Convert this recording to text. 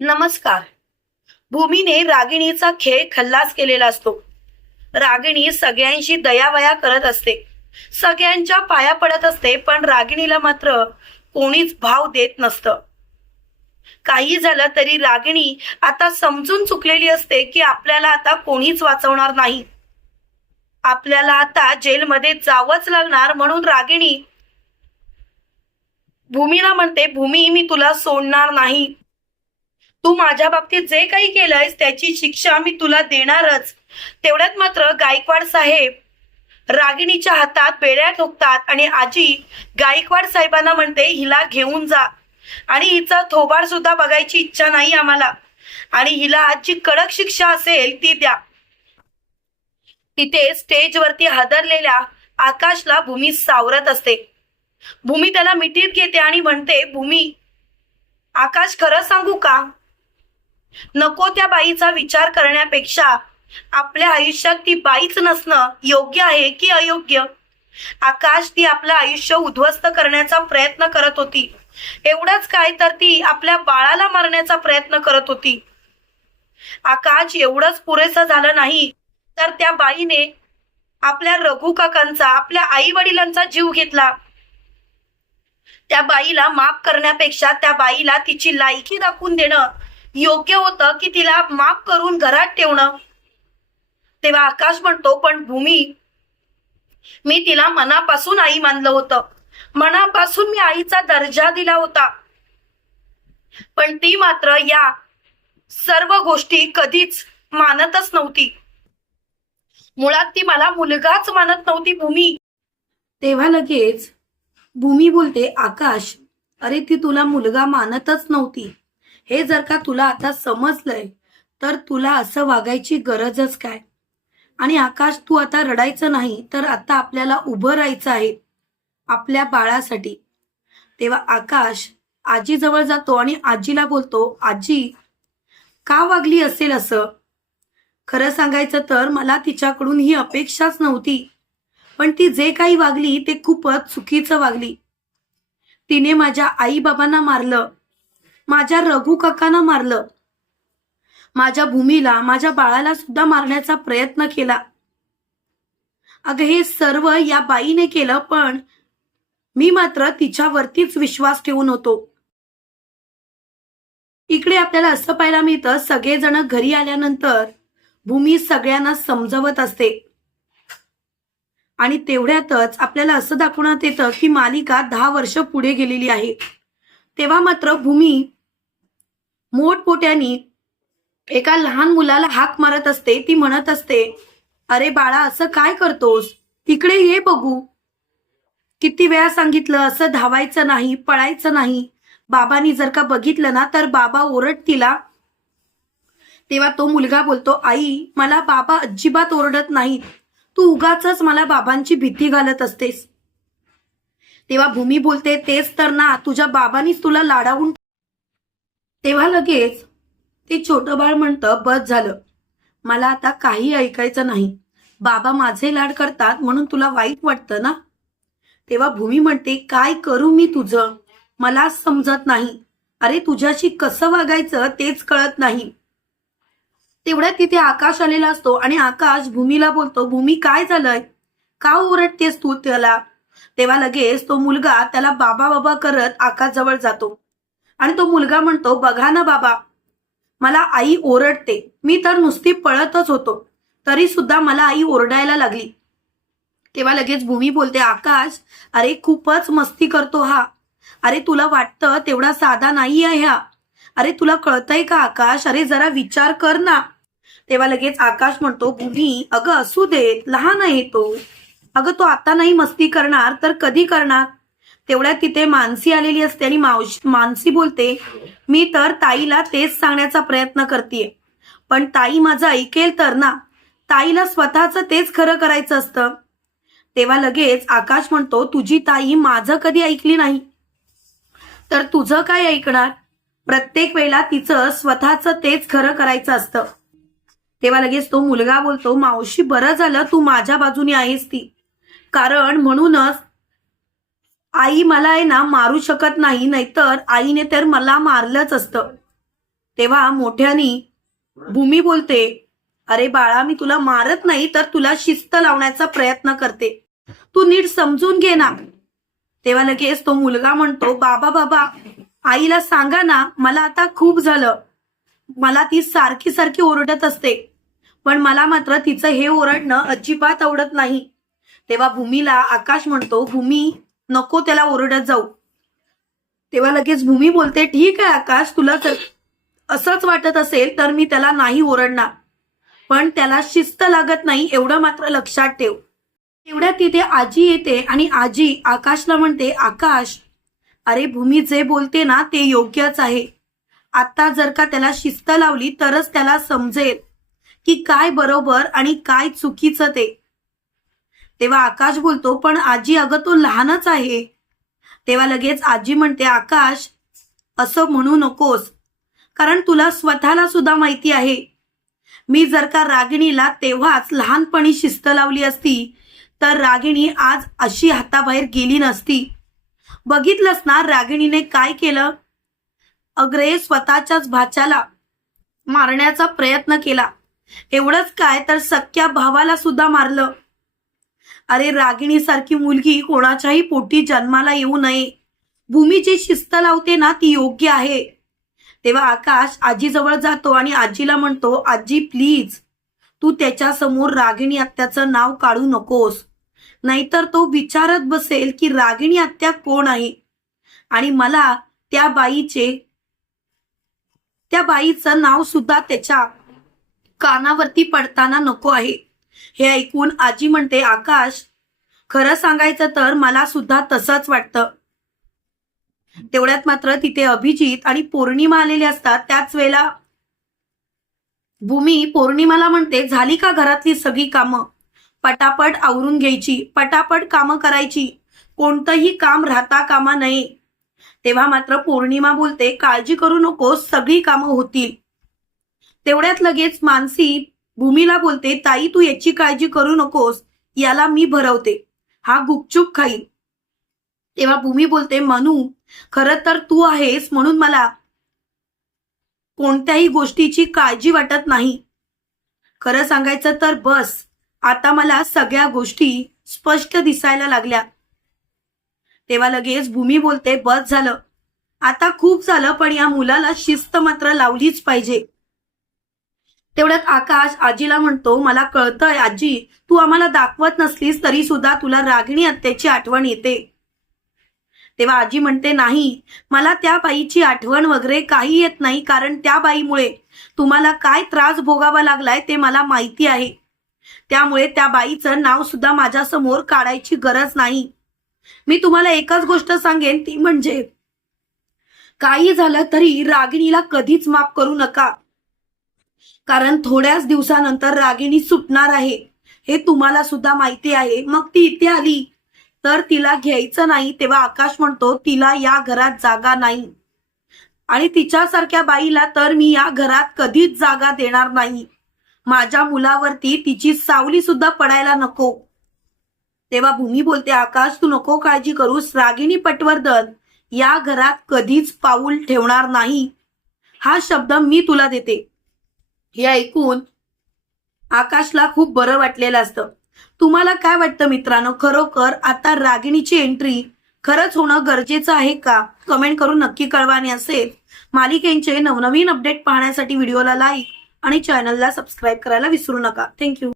नमस्कार. भूमीने रागिणीचा खेळ खल्लास केलेला असतो. रागिणी सगळ्यांशी दयावया करत असते. सगळ्यांच्या पाया पडत असते पण रागिणीला मात्र कोणीच भाव देत नसतं. काही झालं तरी रागिणी आता समजून चुकलेली असते की आपल्याला आता कोणीच वाचवणार नाही. आपल्याला आता जेलमध्ये जावंच लागणार म्हणून रागिणी भूमीला म्हणते भूमी मी तुला सोडणार नाही. तू माझ्या बाबतीत जे काही केलंयस त्याची शिक्षा मी तुला देणारच. तेवढ्यात मात्र गायकवाड साहेब रागिणीच्या हातात बेड्या ठोकतात आणि आजी गायकवाड साहेबांना म्हणते हिला घेऊन जा. आणि हिचा थोबाड सुद्धा बघायची इच्छा नाही आम्हाला. आणि हिला आजची कडक शिक्षा असेल ती द्या. तिथे स्टेजवरती हादरलेल्या आकाशला भूमी सावरत असते. भूमी त्याला मिठीत घेते आणि म्हणते भूमी आकाश खरं सांगू का? नको त्या बाईचा विचार करण्यापेक्षा आपल्या आयुष्यात ती बाईच नसणं योग्य आहे की अयोग्य? आकाश ती आपलं आयुष्य उद्ध्वस्त करण्याचा प्रयत्न करत होती. एवढंच काय तर ती आपल्या बाळाला मारण्याचा प्रयत्न करत होती. आकाश एवढंच पुरेसं झालं नाही तर त्या बाईने आपल्या रघु काकांचा आपल्या आई वडिलांचा जीव घेतला. त्या बाईला माफ करण्यापेक्षा त्या बाईला तिची लायकी दाखवून देणं योग्य होतं की तिला माफ करून घरात ठेवणं? तेव्हा आकाश म्हणतो पण भूमी मी तिला मनापासून आई मानलं होतं. मनापासून मी आईचा दर्जा दिला होता. पण ती मात्र या सर्व गोष्टी कधीच मानतच नव्हती. मुळात ती मला मुलगाच मानत नव्हती भूमी. तेव्हा लगेच भूमी बोलते आकाश अरे ती तुला मुलगा मानतच नव्हती. हे जर का तुला आता समजलंय तर तुला असं वागायची गरजच काय? आणि आकाश तू आता रडायचं नाही तर आता आपल्याला उभं राहायचं आहे आपल्या बाळासाठी. तेव्हा आकाश आजीजवळ जातो आणि आजीला बोलतो आजी का वागली असेल असं? खरं सांगायचं तर मला तिच्याकडून ही अपेक्षाच नव्हती पण ती जे काही वागली ते खूपच चुकीचं वागली. तिने माझ्या आई बाबांना मारलं माझ्या रघु काकांना मारलं. माझ्या भूमीला माझ्या बाळाला सुद्धा मारण्याचा प्रयत्न केला. अगं हे सर्व या बाईने केलं पण मी मात्र तिच्यावरतीच विश्वास ठेवून होतो. इकडे आपल्याला असं पाहायला मिळतं सगळेजण घरी आल्यानंतर भूमी सगळ्यांना समजवत असते. आणि तेवढ्यातच आपल्याला असं दाखवण्यात येतं की मालिका दहा वर्ष पुढे गेलेली आहे. तेव्हा मात्र भूमी मोठमोठ्यानी एका लहान मुलाला हाक मारत असते ती म्हणत असते अरे बाळा असं काय करतोस? इकडे ये बघू. किती वेळा सांगितलं असं धावायचं नाही पळायचं नाही. बाबांनी जर का बघितलं ना तर बाबा ओरडतीला. तेव्हा तो मुलगा बोलतो आई मला बाबा अजिबात ओरडत नाही तू उगाच मला बाबांची भीती घालत असतेस. तेव्हा भूमी बोलते तेच तर ना तुझ्या बाबांनीच तुला लाडावून तेव्हा लगेच ते छोटं बाळ म्हणतं बस झालं. मला आता काही ऐकायचं नाही. बाबा माझे लाड करतात म्हणून तुला वाईट वाटतं ना? तेव्हा भूमी म्हणते काय करू मी तुझं? मला समजत नाही. अरे तुझ्याशी कसं वागायचं तेच कळत नाही. तेवढ्यात तिथे आकाश आलेला असतो आणि आकाश भूमीला बोलतो भूमी काय झालंय? का ओरडतेस तू त्याला? तेव्हा लगेच तो मुलगा त्याला बाबा बाबा करत आकाश जवळ जातो. आणि तो मुलगा म्हणतो बघा ना बाबा मला आई ओरडते. मी तर नुसती पळतच होतो. तरी सुद्धा मला आई ओरडायला लागली. तेव्हा लगेच भूमी बोलते आकाश अरे खूपच मस्ती करतो हा. अरे तुला वाटतं तेवढा साधा नाही आहे ह्या अरे तुला कळतंय का आकाश? अरे जरा विचार कर ना. तेव्हा लगेच आकाश म्हणतो भूमी अगं असू दे लहान आहे तो. अगं तो आता नाही मस्ती करणार तर कधी करणार? तेवढ्यात तिथे मानसी आलेली असते आणि मावशी मानसी बोलते मी तर ताईला तेच सांगण्याचा प्रयत्न करते पण ताई माझं ऐकेल तर ना? ताईला स्वतःचं तेच खरं करायचं असतं. तेव्हा लगेच आकाश म्हणतो तुझी ताई माझं कधी ऐकली नाही. तर तुझं काय ऐकणार? प्रत्येक वेळेला तिचं स्वतःचं तेच खरं करायचं असतं. तेव्हा लगेच तो मुलगा बोलतो मावशी बरं झालं तू माझ्या बाजूने आहेस ती. कारण म्हणूनच आई मला आहे ना मारू शकत नाही नाहीतर आईने तर मला मारलंच असतं. तेव्हा मोठ्यानी भूमी बोलते अरे बाळा मी तुला मारत नाही तर तुला शिस्त लावण्याचा प्रयत्न करते. तू नीट समजून घे ना. तेव्हा लगेच तो मुलगा म्हणतो बाबा बाबा आईला सांगा ना मला आता खूप झालं. मला ती सारखी सारखी ओरडत असते पण मला मात्र तिचं हे ओरडणं अजिबात आवडत नाही. तेव्हा भूमीला आकाश म्हणतो भूमी नको त्याला ओरडत जाऊ. तेव्हा लगेच भूमी बोलते ठीक आहे आकाश तुला जर असंच वाटत असेल तर मी त्याला नाही ओरडणार. पण त्याला शिस्त लागत नाही एवढं मात्र लक्षात ठेव. एवढ्या तिथे आजी येते आणि आजी आकाशला म्हणते आकाश अरे भूमी जे बोलते ना ते योग्यच आहे. आता जर का त्याला शिस्त लावली तरच त्याला समजेल की काय बरोबर आणि काय चुकीचं ते. तेव्हा आकाश बोलतो पण आजी अगं तो लहानच आहे. तेव्हा लगेच आजी म्हणते आकाश असं म्हणू नकोस कारण तुला स्वतःला सुद्धा माहिती आहे. मी जर का रागिणीला तेव्हाच लहानपणी शिस्त लावली असती तर रागिणी आज अशी हाताबाहेर गेली नसती. बघितलंस ना रागिणीने काय केलं? अग्रे स्वतःच्याच भाच्याला मारण्याचा प्रयत्न केला. एवढंच काय तर सख्या भावाला सुद्धा मारलं. अरे रागिणीसारखी मुलगी कोणाच्याही पोटी जन्माला येऊ नये. भूमी जी शिस्त लावते ना ती योग्य आहे. तेव्हा आकाश आजीजवळ जातो आणि आजीला म्हणतो आजी प्लीज तू त्याच्यासमोर रागिणी आत्याचं नाव काढू नकोस. नाहीतर तो विचारत बसेल की रागिणी आत्या कोण आहे? आणि मला त्या बाईचे त्या बाईचं नाव सुद्धा त्याच्या कानावरती पडताना नको आहे. हे ऐकून आजी म्हणते आकाश खरं सांगायचं तर मला सुद्धा तसंच वाटतं. तेवढ्यात मात्र तिथे अभिजित आणि पौर्णिमा आलेले असतात. त्याच वेळेला भूमी पौर्णिमाला म्हणते झाली का घरातली सगळी कामं? पटापट आवरून घ्यायची पटापट कामं करायची. कोणतंही काम राहता कामा नये. तेव्हा मात्र पौर्णिमा बोलते काळजी करू नकोस सगळी कामं होतील. तेवढ्यात लगेच मानसी भूमीला बोलते ताई तू याची काळजी करू नकोस. याला मी भरवते. हा गुपचूप खाईल. तेव्हा भूमी बोलते मनू खरं तर तू आहेस म्हणून मला कोणत्याही गोष्टीची काळजी वाटत नाही. खरं सांगायचं तर बस आता मला सगळ्या गोष्टी स्पष्ट दिसायला लागल्या. तेव्हा लगेच भूमी बोलते बस झालं. आता खूप झालं पण या मुलाला शिस्त मात्र लावलीच पाहिजे. तेवढ्यात आकाश आजीला म्हणतो मला कळतंय आजी तू आम्हाला दाखवत नसलीस तरी सुद्धा तुला रागिणी हत्येची आठवण येते. तेव्हा आजी म्हणते नाही मला त्या बाईची आठवण वगैरे काही येत नाही कारण त्या बाईमुळे तुम्हाला काय त्रास भोगावा लागलाय ते मला माहिती आहे. त्यामुळे त्या बाईचं नाव सुद्धा माझ्यासमोर काढायची गरज नाही. मी तुम्हाला एकच गोष्ट सांगेन ती म्हणजे काही झालं तरी रागिणीला कधीच माफ करू नका. कारण थोड्याच दिवसानंतर रागिणी सुटणार आहे. हे तुम्हाला सुद्धा माहिती आहे. मग ती इथे आली. तर तिला घ्यायचं नाही तेव्हा आकाश म्हणतो तिला या घरात जागा नाही. आणि तिच्यासारख्या बाईला तर मी या घरात कधीच जागा देणार नाही. माझ्या मुलावरती तिची सावली सुद्धा पडायला नको. तेव्हा भूमी बोलते आकाश तू नको काळजी करूस. रागिणी पटवर्धन या घरात कधीच पाऊल ठेवणार नाही. हा शब्द मी तुला देते. हे ऐकून आकाशला खूप बरं वाटलेलं असतं. तुम्हाला काय वाटतं मित्रांनो? खरोखर आता रागिणीची एंट्री खरंच होणं गरजेचं आहे का? कमेंट करून नक्की कळवाने असेल मालिकेंचे नवनवीन अपडेट पाहण्यासाठी व्हिडिओला लाईक आणि चॅनलला सबस्क्राईब करायला विसरू नका. थँक्यू